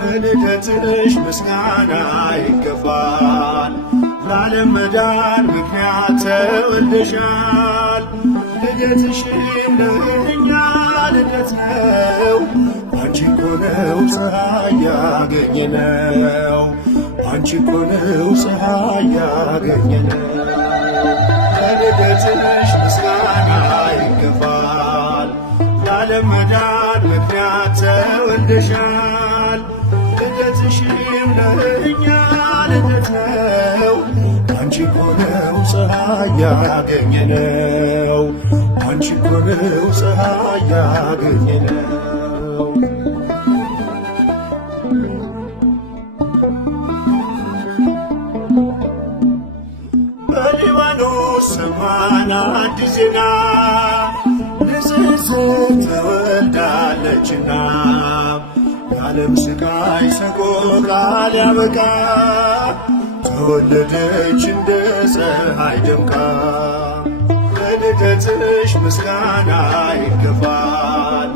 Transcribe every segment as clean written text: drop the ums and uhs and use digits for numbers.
ለልደትሽ ምስጋና ይገባል። ለዓለም መዳን ምክንያት ተወልደሻል። ልደትሽም ለእኛ ልደት ነው። አንቺ እኮ ነው ፀሐይ ያገኘነው። አንቺ እኮ ነው ፀሐይ ያገኘነው። ለልደትሽ ምስጋና ይገባል። ለዓለም መዳን ምክንያት ተወልደሻል። ልደትሽም ለእኛ ልደት ነው። አንቺ እኮ ነው ፀሐይ ያገኘነው። አንቺ እኮ ነው ፀሐይ ያገኘነው። በሊባኖስ ሰማን አዲስ ዜና ንጽሕት ተወልዳለችና የዓለም ስቃይ ሰቆቃ ሊያበቃ ተወለደች እንደ ፀሐይ ደምቃ። ለልደትሽ ምስጋና ይገባል።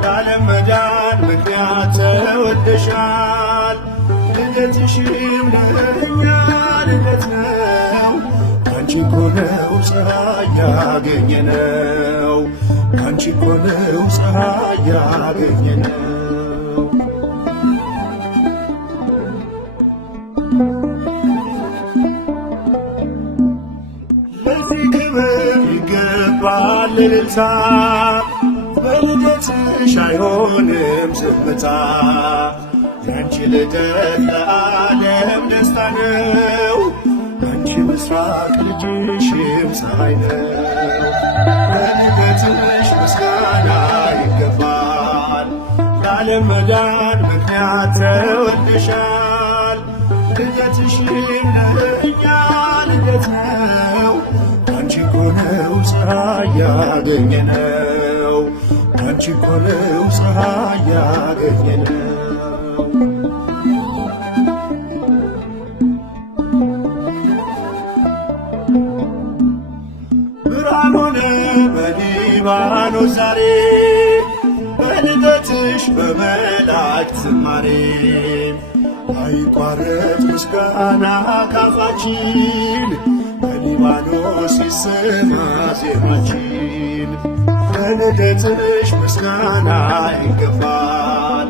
ለዓለም መዳን ምክንያት ተወልደሻል። ልደትሽም ለእኛ ልደት ነው። አንቺ እኮ ነው ፀሐይ ያገኘነው። አንቺ እኮ ነው ፀሐይ ያገኘነው። ለዚህ ክብር ይገባል እልልታ። በልደትሽ አይሆንም ዝምታ። ያንቺ ልደት ለዓለም ደስታ ነው። አንቺ ምስራቅ ልጅሽም ፀሐይ ነው። ለልደትሽ ምስጋና ይገባል። ለዓለም መዳን ምክንያት ተወልደሻል። ልደትሽም ለእኛ ልደት ነው። አንቺ እኮ ነው ፀሐይ ያገኘነው። አንቺ እኮ ነው ፀሐይ ያገኘነው። ብርሃን ሆነ በሊባኖስ ዛሬ በልደትሽ በመላእክት ዝማሬ። አይቋረጥ ምስጋና ካፋችን በሊባኖስ ይሰማ ዜማችን። ለልደትሽ ምስጋና ይገባል።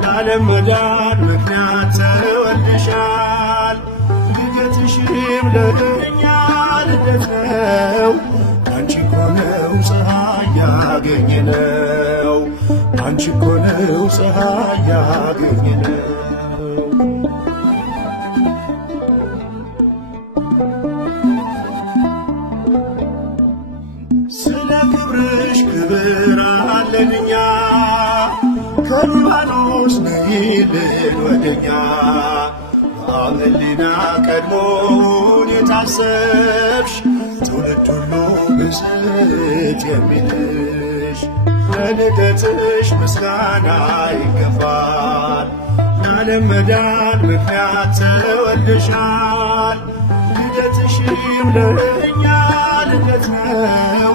ለዓለም መዳን ምክንያት ተወልደሻል። ልደትሽም ለእኛ ልደት ነው። አንቺ እኮ ነው ፀሐይ ያገኘነው። አንቺ እኮ ነው ፀሐይ ያገኘነው። ስለ ክብርሽ ክብር አለን እኛ። ከሊባኖስ ነይልን ወደኛ። በአመሊና ቀድሞውን የታሰብሽ ትውልድ ሁሉ ብፅዕት የሚልሽ። ለልደትሽ ምስጋና ይገባል። ለዓለም መዳን ምክንያት ተወልደሻል። ልደትሽም ለእኛ ልደት ነው።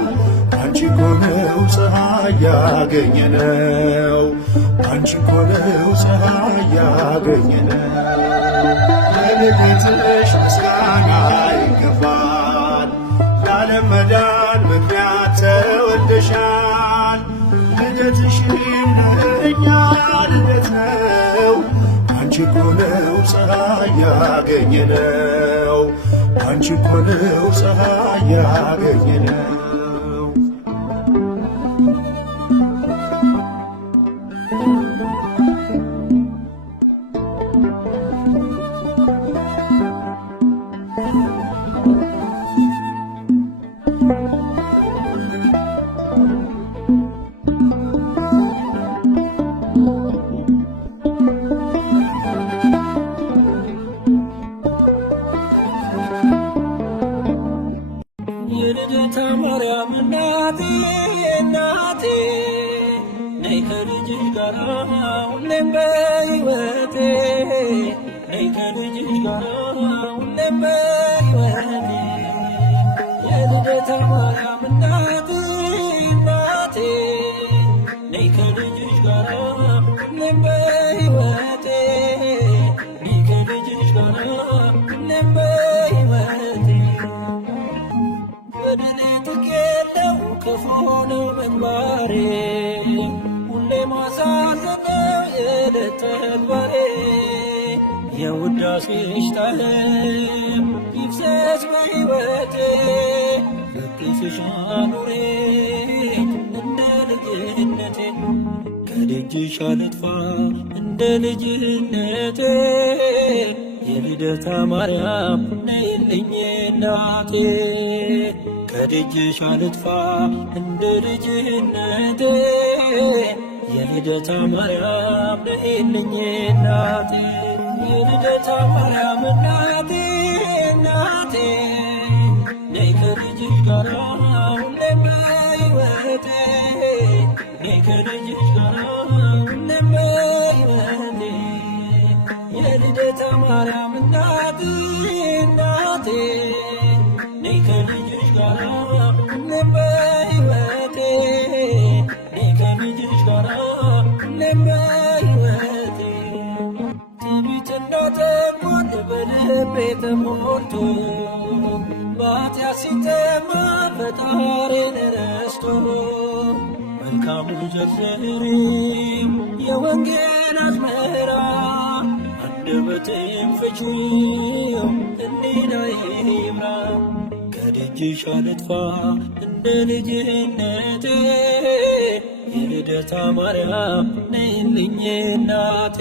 አንቺ እኮ ነው ፀሐይ ያገኘነው። አንቺ እኮ ነው ፀሐይ ያገኘነው። ለልደትሽ ምስጋና ይገባል። ለዓለም መዳን ምክንያት ተወልደሻል። ልደትሽም ለእኛ ልደት ነው። አንቺ እኮ ነው ፀሐይ ያገኘነው። አንቺ እኮ ነው ፀሐይ ያገኘነው። ማርያም እናቴ እናቴ ነይ ከልጅሽ ጋር ሁሌም በሕይወቴ ነይ ከልጅሽ ጋር ሁሌም በሕይወቴ የልደታ ማርያም እናቴ እናቴ ነይ ከልጅሽ ጋር ሁሌም በሕይወቴ ነይ ከልጅሽ ጋር ሁሌም በሕይወቴ በድኔ ትቄለው ክፉ ነው ምግባሬ ሁሌ ማሳዘነው የዕለት ተግባሬ የውዳሴሽ ጣዕም ይፍሰስ በሕይወቴ በቅፍሽ አኑሬኝ እንደ ልጅነቴ ከደጅሽ አልጥፋ እንደ ልጅነቴ የልደታ ማርያም ነይልኝ እናቴ ከደጅሽ አልጥፋ እንደ ልጅነቴ የልደታ ማርያም ነይልኝ እናቴ የልደታ ማርያም እናቴ እናቴ ነይ ከልጅሽ ጋር ሁሌም በሕይወቴ ነይ ከልጅሽ ጋር ሁሌም በሕይወቴ የልደታ ማርያም እናቴ እናቴ ነይ ከልጅሽ ጋር ሁሌም በሕይወቴ ነይ ከልጅሽ ጋር ሁሌም በሕይወቴ ትዕቢትና ተንኮል በልቤ ተሞልቶ በኃጢአት ሲጠማ ፈጣሪን ረስቶ መልካሙ ዘርዝሪው የወንጌል አዝመራ አንደበቴን ፍቺው ሕሊናዬ ይብራ ከደጅሽ አልጥፋ እንደ ልጅነቴ የልደታ ማርያም ነይልኝ እናቴ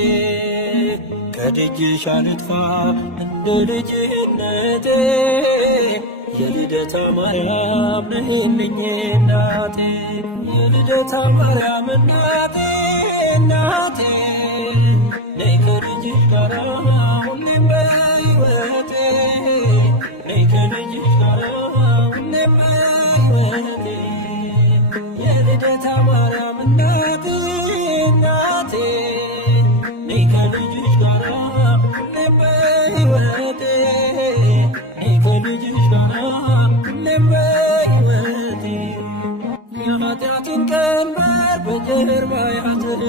ከደጅሽ አልጥፋ እንደ ልጅነቴ የልደታ ማርያም ነይልኝ እናቴ የልደታ ማርያም እናቴ እናቴ ነይ ከልጅሽ ጋር ሁሌም በሕይወቴ ነይ ከልጅሽ ጋር ሁሌም በሕይወቴ የልደታ ማርያም እናቴ እናቴ ነይ ከልጅሽ ጋር ሁሌም በሕይወቴ ነይ ከልጅሽ ጋር ሁሌም በሕይወቴ የኃጢአቴን ቀንበር በጀርባዬ አጥዬ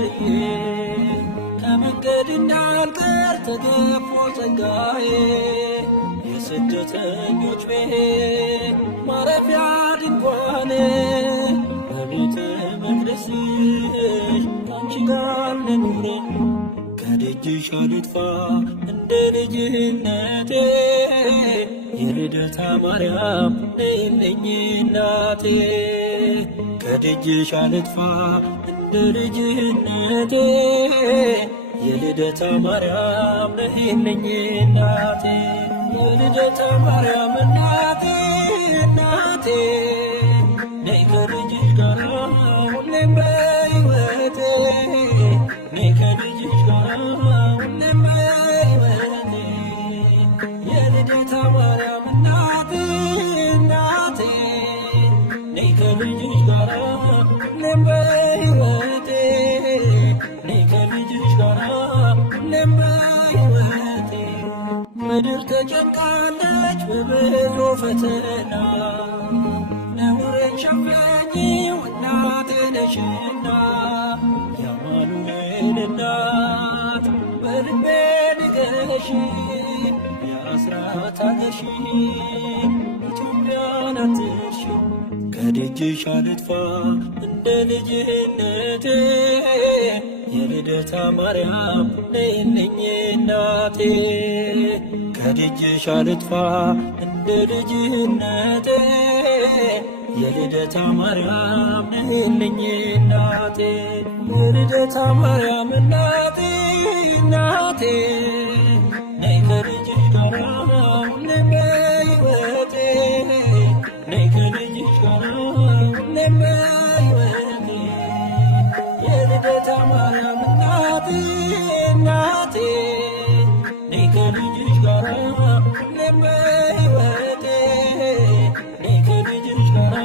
ከመንገድ እንዳልቀር ተገፎ ጸጋዬ የስደተኞች ቤት ማረፊያ ድንኳን በቤተ መቅደስሽ ካንቺ ጋር ልኑር ከደጅሽ አልጥፋ እንደ ልጅነቴ የልደታ ማርያም ነይልኝ እናቴ ከደጅሽ አልጥፋ እንደ ልጅነቴ የልደታ ማርያም ነይልኝ እናቴ የልደታ ማርያም እናቴ እናቴ ነይ ከልጅሽ ጋር ሁሌም በሕይወቴ ነይ ከልጅሽ ጋር ሁሌም በሕይወቴ የልደታ ማርያም እናቴ እናቴ ነይ ከልጅሽ ጋር ሁሌም በሕይወቴ ነይ ከልጅሽ ጋር ሁሌም በሕይወቴ ምድር ተጨንቃለች በብዙ ፈተና ነውሬን ሸፈኚው እናቴ ነሽና የአማኑኤል እናት በልቤ ንገሺ የአስራት አገርሺ ኢትዮጵያን አትርሺ ከደጅሽ አልጥፋ እንደ ልጅነቴ የልደታ ማርያም ነይልኝ እናቴ ከደጅሽ አልጥፋ እንደ ልጅነቴ የልደታ ማርያም ነይልኝ እናቴ የልደታ ማርያም እናቴ እናቴ ነይ ከልጅሽ ጋር ሁሌም በሕይወቴ ነይ ከልጅሽ ጋር ሁሌም በሕይወቴ የልደታ ማርያም እናቴ እናቴ ነይ ከልጅሽ ጋር ሁሌም በሕይወቴ ነይ ከልጅሽ ጋር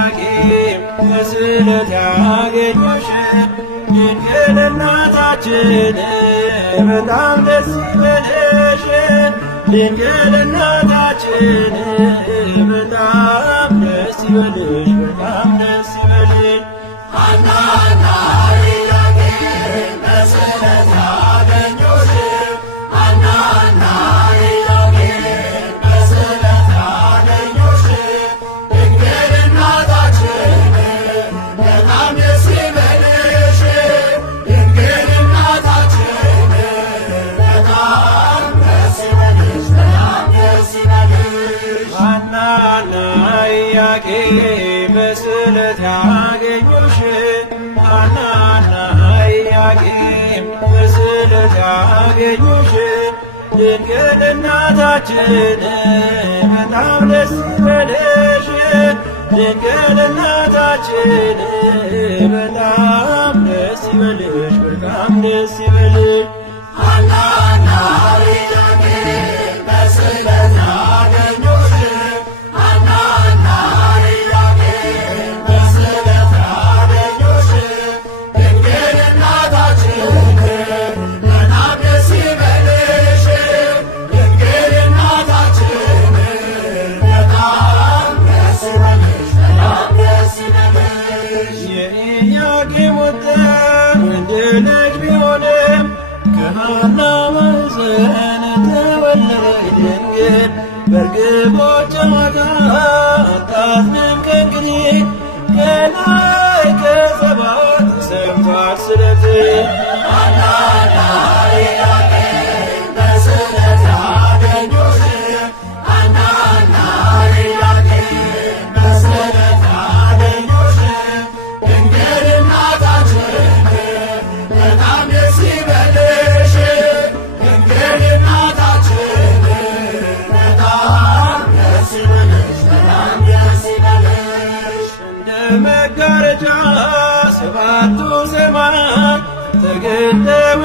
ኢያቄም በስዕለት ያገኘሽ ድንግል እናታችን በጣም ደስ ይበልሽ። ድንግል እናታችን በጣም ደስ ይበልሽ፣ በጣም ደስ ይበልሽ። ሐናና ኢያቄም በስዕለት ያገኙሽ ሐናና ኢያቄም በስዕለት ያገኙሽ ድንግል እናታችን በጣም ደስ ይበልሽ። ድንግል እናታችን በጣም ደስ ይበልሽ፣ በጣም ደስ ይበልሽ። ሐናና ኢያቄም በስዕለት ያገኙሽ ሐናና ኢያቄም በስዕለት ያገኙሽ ድንግል እናታችን በጣም ደስ ይበልሽ። ድንግል እናታችን በጣም ደስ ይበልሽ፣ በጣም ደስ ይበልሽ። ሐናና ኢያቄም በስዕለት ያገኙሽ ሐናና ኢያቄም በስዕለት ያገኙሽ ድንግል እናታችን በጣም ደስ ይበልሽ። ድንግል እናታችን በጣም ደስ ይበልሽ፣ በጣም ደስ ይበልሽ። የኢያቄም ወጣት እንደ ልጅ ቢሆንም ከሐና ማኅፀን ተወለደች ድንግል። በርግቦች ጨዋታ አታዝንም ከእንግዲህ ከላይ ከሰማይ ሰምቷል ስለትህ። ሐናና ኢያቄም በስዕለት ያገኙሽ ሐናና ኢያቄም በስዕለት ያገኙሽ ድንግል እናታችን በጣም ደስ ይበልሽ። ድንግል እናታችን በጣም ደስ ይበልሽ፣ በጣም ደስ ይበልሽ። እንደ መጋረጃ ሰባቱ ሰማያት ተገደው